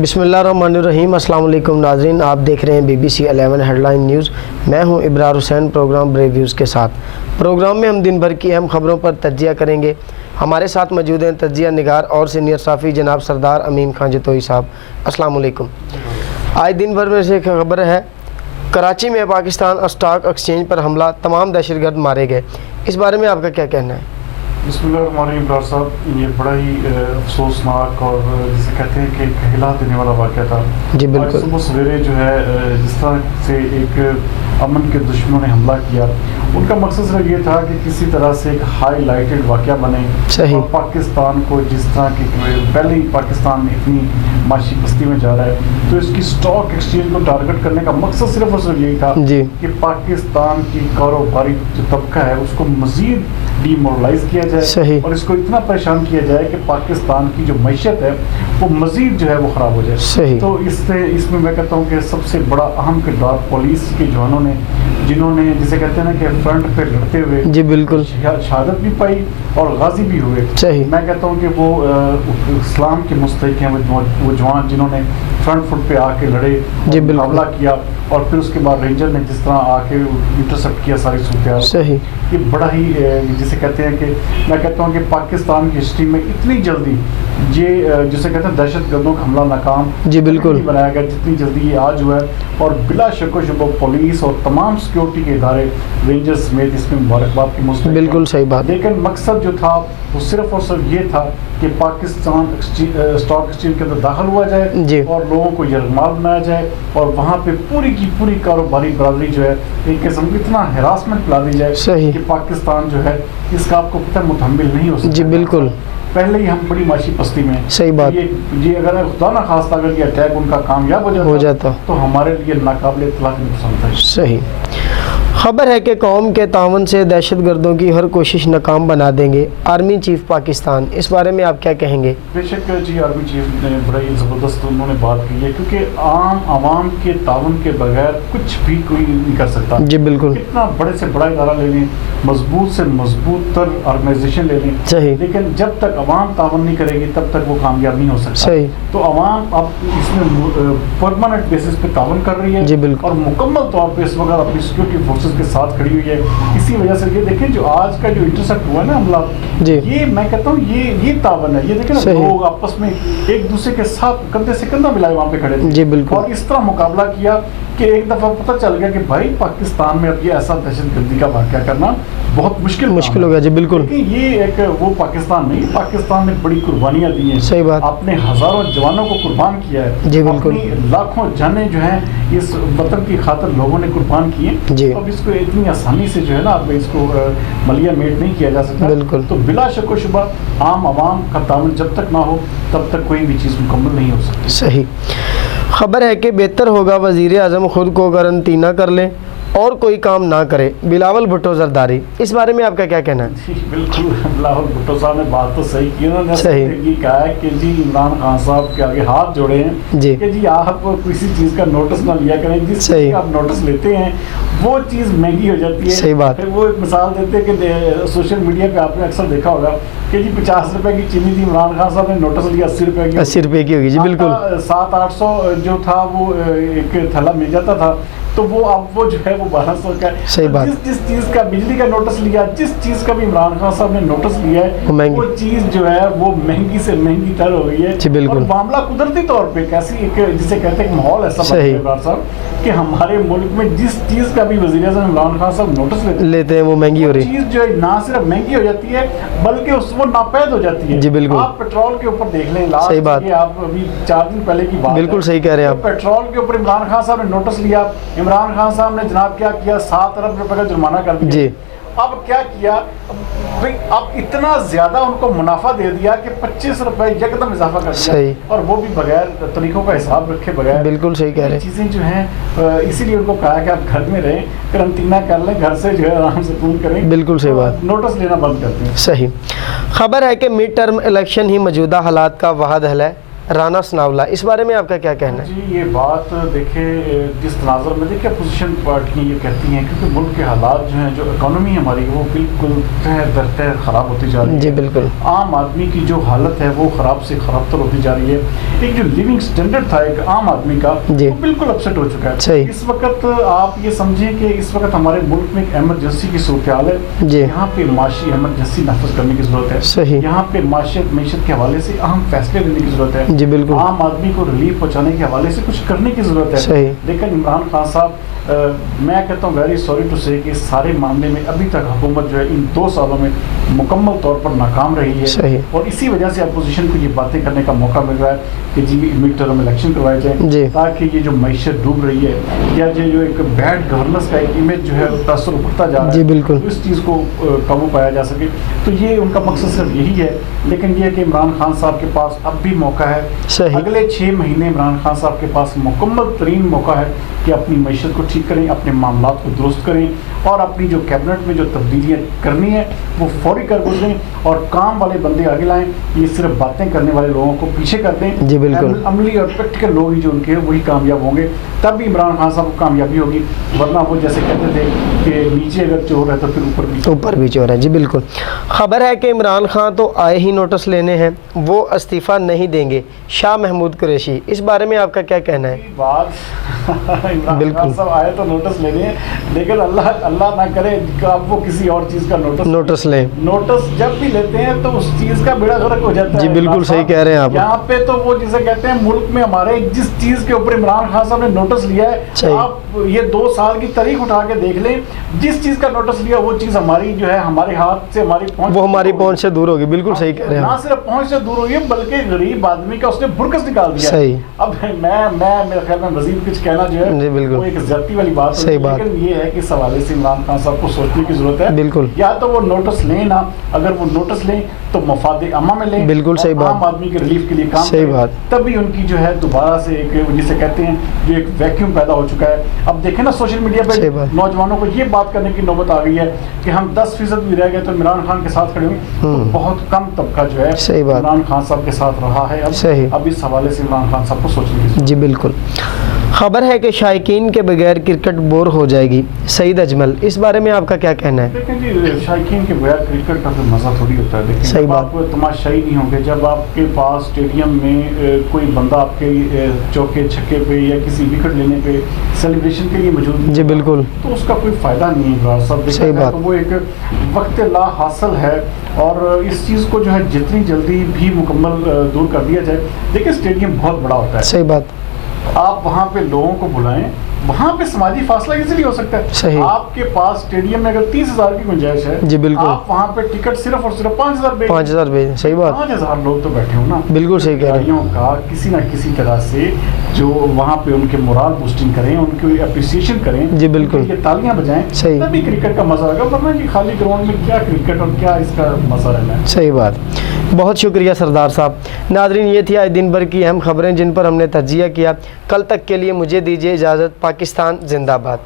बिस्मिल्लाहिर्रहमानिर्रहीम। अस्सलाम वालेकुम नाज़रीन, आप देख रहे हैं BBC 11 हेडलाइन न्यूज़। मैं हूं Ibrar Hussain programme brave views के साथ। प्रोग्राम में हम दिन भर की अहम खबरों पर तज्जिया करेंगे। हमारे साथ मौजूद हैं तज्जिया निगार और सीनियर साफ़ी जनाब सरदार अमीन खान जतोई साहब। अस्सलाम वालेकुम। आज दिन भर में से एक खबर है, कराची में पाकिस्तान स्टॉक एक्सचेंज पर हमला, तमाम दहशतगर्द मारे गए। इस बारे में आपका क्या कहना है? बिस्मिल्लाहिर्रहमानिर्रहीम। इब्रार साहब, ये बड़ा ही अफसोसनाक और जिसे कहते हैं कि हिला देने वाला वाक़या था। जी बिल्कुल। सुबह सवेरे जो है जिस तरह से एक अमन के दुश्मनों ने हमला किया, उनका मकसद सिर्फ ये था कि किसी तरह से एक हाईलाइटेड वाक़या बने सही। और पाकिस्तान को जिस तरह की पहले ही पाकिस्तान इतनी माशी बस्ती में जा रहा है, तो इसकी स्टॉक एक्सचेंज को टारगेट करने का मकसद सिर्फ और सिर्फ यही था जी कि पाकिस्तान की कारोबारी जो तबका है उसको मज़ीद डीमोरलाइज किया जाए सही। और इसको इतना परेशान किया जाए कि पाकिस्तान की जो मैशत है वो मज़ीद जो है वो ख़राब हो जाए। सही। तो इसमें मैं कहता हूँ कि सबसे बड़ा अहम किरदार पुलिस के जवानों ने, जिन्होंने जिसे कहते हैं ना कि फ्रंट पे लड़ते हुए जी बिल्कुल शहादत भी पाई और गाजी भी हुए। सही। मैं कहता हूँ कि वो इस्लाम के मुस्तहिक हैं वो जवान जिन्होंने फ्रंट फुट पे आके लड़े जी और बिल्कुल। मुकाबला किया, और फिर उसके बाद रेंजर ने जिस तरह आके इंटरसेप्ट किया सारी सूरत। सही। ये बड़ा ही जिसे कहते हैं कि मैं कहता हूँ कि पाकिस्तान की हिस्ट्री में इतनी जल्दी ये जिसे कहते हैं दहशतगर्दों का हमला नाकाम जी बिल्कुल नहीं बनाया गया जितनी जल्दी ये आज हुआ है। और बिला शक व शुबा पुलिस और तमाम सिक्योरिटी के इदारे, रेंजर्स समेत इसमें मुबारकबाद की मुस्तहिक बिल्कुल सही बात। लेकिन मकसद जो था वो सिर्फ और सिर्फ ये था कि पाकिस्तान स्टॉक एक्सचेंज के अंदर दाखिल हुआ जाए जी। और लोगों को यरगमाल बनाया जाए और वहाँ पे पूरी की पूरी कारोबारी बरादरी जो है एक किस्म की इतना हरासमेंट ला दी जाए सही। कि पाकिस्तान जो है इसका आपको पता मुतहम्मिल नहीं हो सकता। जी बिल्कुल। पहले ही हम बड़ी माशी पस्ती में सही बात। ये अगर खुदा ना खास्ता अगर ये अटैक उनका कामयाब हो जाता तो हमारे लिए नाकाबिल इत्तलाक नुकसान था। सही। खबर है कि कौम के तावन से दहशतगर्दों की हर कोशिश नाकाम बना देंगे, आर्मी चीफ पाकिस्तान। इस बारे में आप क्या कहेंगे? बेशक जी, आर्मी चीफ ने बड़ा ही ज़बरदस्त उन्होंने बात की है, क्योंकि आम आवाम के तावन के बगैर कुछ भी कोई नहीं कर सकता। जी बिल्कुल। इतना बड़े से बड़ा इदारा ले लें, मजबूत से मजबूत तर ऑर्गेनाइजेशन ले लें, सही। लेकिन जब तक अवाम तावन नहीं करेगी तब तक वो कामयाब नहीं हो सकता। सही। तो अवाम अब इसमें परमानेंट बेसिस पे तावन कर रही है जी बिल्कुल। और मुकम्मल तौर पे इस वक्त अपनी सिक्योरिटी फोर्सेस के साथ खड़ी हुई है। इसी वजह से ये देखें जो आज का जो इंटरसेप्ट हुआ है ना हमला, जी। ये मैं कहता हूँ ये तावन है। ये देखें ना, लोग आपस में एक दूसरे के साथ कंधे से कंधा मिलाए वहाँ पे खड़े थे जी बिल्कुल। और इस तरह मुकाबला किया कि एक दफ़ा पता चल गया कि भाई पाकिस्तान में अब ये ऐसा दहशतगर्दी का वाक़या करना बहुत मुश्किल हो गया। जी बिल्कुल। ये एक वो पाकिस्तान नहीं, पाकिस्तान ने बड़ी कुर्बानियाँ दी हैं। सही बात। आपने हज़ारों जवानों को कुर्बान किया है। जी बिल्कुल। अपनी लाखों जानें जो हैं इस वतन की खातिर लोगों ने कुर्बान की हैं। जी। अब इसको इतनी आसानी से जो है ना अब इसको मलिया मेट नहीं किया जा सकता। बिल्कुल। तो बिला शक व शुबा आम आवाम का तावन जब तक ना हो तब तक कोई भी चीज़ मुकम्मल नहीं हो सकती। सही। खबर है कि बेहतर होगा वज़ीर आज़म खुद को गारंटीना कर लें और कोई काम ना करे, बिलावल भुट्टो जरदारी। इस बारे में आपका क्या कहना है? जी बिल्कुल, बिलावल भुट्टो साहब ने बात तो सही की। उन्होंने ये कहा है कि जी इमरान खान साहब के आगे हाथ जोड़े हैं जी कि जी आप किसी चीज़ का नोटिस ना लिया करें, जिस चीज़ का आप नोटिस लेते हैं वो चीज़ महंगी हो जाती है। सही बात। फिर वो एक मिसाल देते हैं कि सोशल मीडिया पे आपने अक्सर देखा होगा कि जी 50 रुपए की चीनी थी, इमरान खान साहब ने नोटिस लिया 80 रुपए की। 80 रुपए की होगी। जी बिल्कुल। 700-800 जो था वो एक थैला मिल जाता था, तो वो अब वो जो है वो 1200 का है। सही बात। जिस चीज़ का बिजली का नोटिस लिया, जिस चीज़ का भी इमरान खान साहब ने नोटिस लिया है वो चीज़ जो है वो महंगी से महंगी तर हो गई है। जी बिल्कुल। और मामला कुदरती तौर पे कैसी एक जिसे कहते हैं माहौल ऐसा बन गया इमरान साहब कि हमारे मुल्क में जिस चीज़ का भी वज़ीर आज़म इमरान खान साहब नोटिस लेते हैं वो महंगी हो रही है। चीज़ जो है ना सिर्फ महंगी हो जाती है बल्कि वो नापैद हो जाती है। जी बिल्कुल। आप पेट्रोल के ऊपर देख लें, सही बात। आप अभी 4 दिन पहले की बात बिल्कुल सही कह रहे हैं आप। पेट्रोल के ऊपर इमरान खान साहब ने नोटिस लिया, इमरान खान साहब ने जनाब क्या किया, 7 अरब रुपए का जुर्माना कर दिया। जी। अब क्या किया भाई, अब इतना ज्यादा उनको मुनाफा दे दिया कि 25 रुपए एकदम इजाफा कर दिया। सही। और वो भी बगैर तरीकों का हिसाब रखे बगैर। बिल्कुल सही कह रहे हैं। चीजें जो हैं इसीलिए उनको कहा कि आप घर में रहें, करंटीना कर लें, घर से जो है आराम से फोन करें। बिल्कुल सही बात। नोटिस लेना बंद कर दें। सही। खबर है कि मिड टर्म इलेक्शन ही मौजूदा हालात का वाहिद हल है, رانا سناولا، اس بارے میں آپ کا کیا کہنا ہے؟ جی یہ بات دیکھیں جس تناظر میں دیکھیں اپوزیشن پارٹیاں یہ کہتی ہیں کیونکہ ملک کے حالات جو ہیں جو اکانومی ہماری وہ بالکل تہ در تہ خراب ہوتی جا رہی ہے. جی بالکل. عام آدمی کی جو حالت ہے وہ خراب سے خراب تر ہوتی جا رہی ہے. ایک جو لیونگ سٹینڈرڈ تھا ایک عام آدمی کا جی وہ بالکل اپسیٹ ہو چکا ہے. صحیح. اس وقت آپ یہ سمجھیں کہ اس وقت ہمارے ملک میں ایک ایمرجنسی کی صورتحال ہے. جی. یہاں پہ معاشی ایمرجنسی نافذ کرنے کی ضرورت ہے. صحیح. یہاں پہ معیشت کے حوالے سے اہم فیصلے لینے کی ضرورت ہے. جی بالکل. عام آدمی کو ریلیف پہنچانے کے حوالے سے کچھ کرنے کی ضرورت ہے. صحیح. لیکن عمران خان صاحب میں کہتا ہوں ویری سوری ٹو سے کہ اس سارے معاملے میں ابھی تک حکومت جو ہے ان 2 سالوں میں مکمل طور پر ناکام رہی ہے. صحیح. اور اسی وجہ سے اپوزیشن کو یہ باتیں کرنے کا موقع مل رہا ہے کہ جی مڈ ٹرم الیکشن کروائے جائیں جی. تاکہ یہ جو معیشت ڈوب رہی ہے یا جو ایک بیڈ گورننس کا ایک امیج جو ہے تاثر ابھرتا جا رہا ہے جی بالکل. اس چیز کو قابو پایا جا سکے. تو یہ ان کا مقصد صرف یہی ہے. لیکن یہ کہ عمران خان صاحب کے پاس اب بھی موقع ہے. صحیح. اگلے 6 مہینے عمران خان صاحب کے پاس مکمل ترین موقع ہے کہ اپنی معیشت کو ٹھیک کریں, اپنے معاملات کو درست کریں اور اپنی جو کیبنٹ میں جو تبدیلیاں کرنی ہے وہ فوری کر گزریں اور کام والے بندے آگے لائیں. یہ صرف باتیں کرنے والے لوگوں کو پیچھے کر دیں. جی بالکل. عملی اور پریکٹیکل لوگ ہی جو ان کے وہی کامیاب ہوں گے, تب بھی عمران خان صاحب کو کامیابی ہوگی. ورنہ وہ جیسے کہتے تھے کہ نیچے اگر چور ہے تو پھر اوپر بھی چور ہے. جی بالکل. خبر ہے کہ عمران خان تو آئے ہی نوٹس لینے ہیں, وہ استعفیٰ نہیں دیں گے. شاہ محمود قریشی, اس بارے میں آپ کا کیا کہنا ہے؟ بات عمران خان صاحب آئے تو نوٹس لینے ہیں, لیکن اللہ نہ کرے کہ اب وہ کسی اور چیز کا نوٹس لیں. نوٹس جب بھی لیتے ہیں تو اس چیز کا بیڑا غرق ہو جاتا ہے. جی بالکل صحیح کہہ رہے ہیں آپ. یہاں پہ تو وہ جسے کہتے ہیں ملک میں ہمارے جس چیز کے اوپر عمران خان صاحب نے نوٹس لیا ہے, آپ یہ 2 سال کی تاریخ اٹھا کے دیکھ لیں, جس چیز کا نوٹس لیا وہ چیز ہماری جو ہے ہمارے ہاتھ سے ہماری پہنچ سے دور ہوگی. بالکل صحیح کہہ رہے ہیں. نہ صرف پہنچ سے دور ہوئی ہے بلکہ غریب آدمی کا اس نے برکس نکال دیا. صحیح. اب میں میرے خیال میں مزید کچھ کہنا جو ہے وہ ایک زیادتی والی بات ہے, لیکن یہ ہے کہ اس حوالے سے عمران خان صاحب کو سوچنے کی ضرورت ہے. بالکل. یا تو وہ نوٹس لیں نا, اگر وہ نوٹس لیں تو مفاد عامہ میں لیں. بالکل صحیح بات. عام آدمی کے ریلیف کے لیے کام صحیح بات. تبھی ان کی جو ہے دوبارہ سے ایک جسے کہتے ہیں جو ایک ویکیوم پیدا ہو چکا ہے. اب دیکھیں نا سوشل میڈیا پہ نوجوانوں کو یہ بات کرنے کی نوبت آ گئی ہے کہ ہم 10% بھی رہ گئے تو عمران خان کے ساتھ کھڑے ہوئے. تو بہت کم طبقہ جو ہے عمران خان صاحب کے ساتھ رہا ہے. اب اس حوالے سے عمران خان صاحب کو سوچنے کی ضرورت ہے. جی بالکل. خبر ہے کہ شائقین کے بغیر کرکٹ بور ہو جائے گی. سعید اجمل, اس بارے میں آپ کا کیا کہنا ہے؟ دیکھیں جی شائقین کے بغیر کرکٹ کا کوئی مزہ تھوڑی ہوتا ہے. لیکن جب آپ تماشائی نہیں ہوں گے, جب آپ کے پاس اسٹیڈیم میں کوئی بندہ آپ کے چوکے چھکے پہ یا کسی وکٹ لینے پہ سیلیبریشن کے لیے موجود ہے, جی بالکل, تو اس کا کوئی فائدہ نہیں ہے. سب دیکھا جائے تو وہ ایک وقت لا حاصل ہے اور اس چیز کو جو ہے جتنی جلدی بھی مکمل دور کر دیا جائے. دیکھیں اسٹیڈیم بہت بڑا ہوتا ہے. صحیح بات. آپ وہاں پہ لوگوں کو بلائیں, وہاں پہ سماجی فاصلہ ایزیلی ہو سکتا ہے. صحیح. آپ کے پاس اسٹیڈیم میں اگر 30,000 کی گنجائش ہے, جی بالکل, آپ وہاں پہ ٹکٹ صرف اور صرف 5,000 بھیجیں. صحیح بات. 5,000 لوگ تو بیٹھے ہوں نا. بالکل صحیح کہہ رہے ہیں. کا کسی نہ کسی طرح سے جو وہاں پہ ان کے مورال بوسٹنگ کریں, ان کی اپریسیشن کریں, جی بالکل, یہ تالیاں بجائیں, تبھی کرکٹ کا مزہ آئے گا. ورنہ یہ خالی گراؤنڈ میں کیا کرکٹ اور کیا اس کا مزہ رہنا ہے. صحیح بات. بہت شکریہ سردار صاحب. ناظرین, یہ تھی آج دن بھر کی اہم خبریں جن پر ہم نے تجزیہ کیا. کل تک کے لیے مجھے دیجیے اجازت. پاکستان زندہ باد.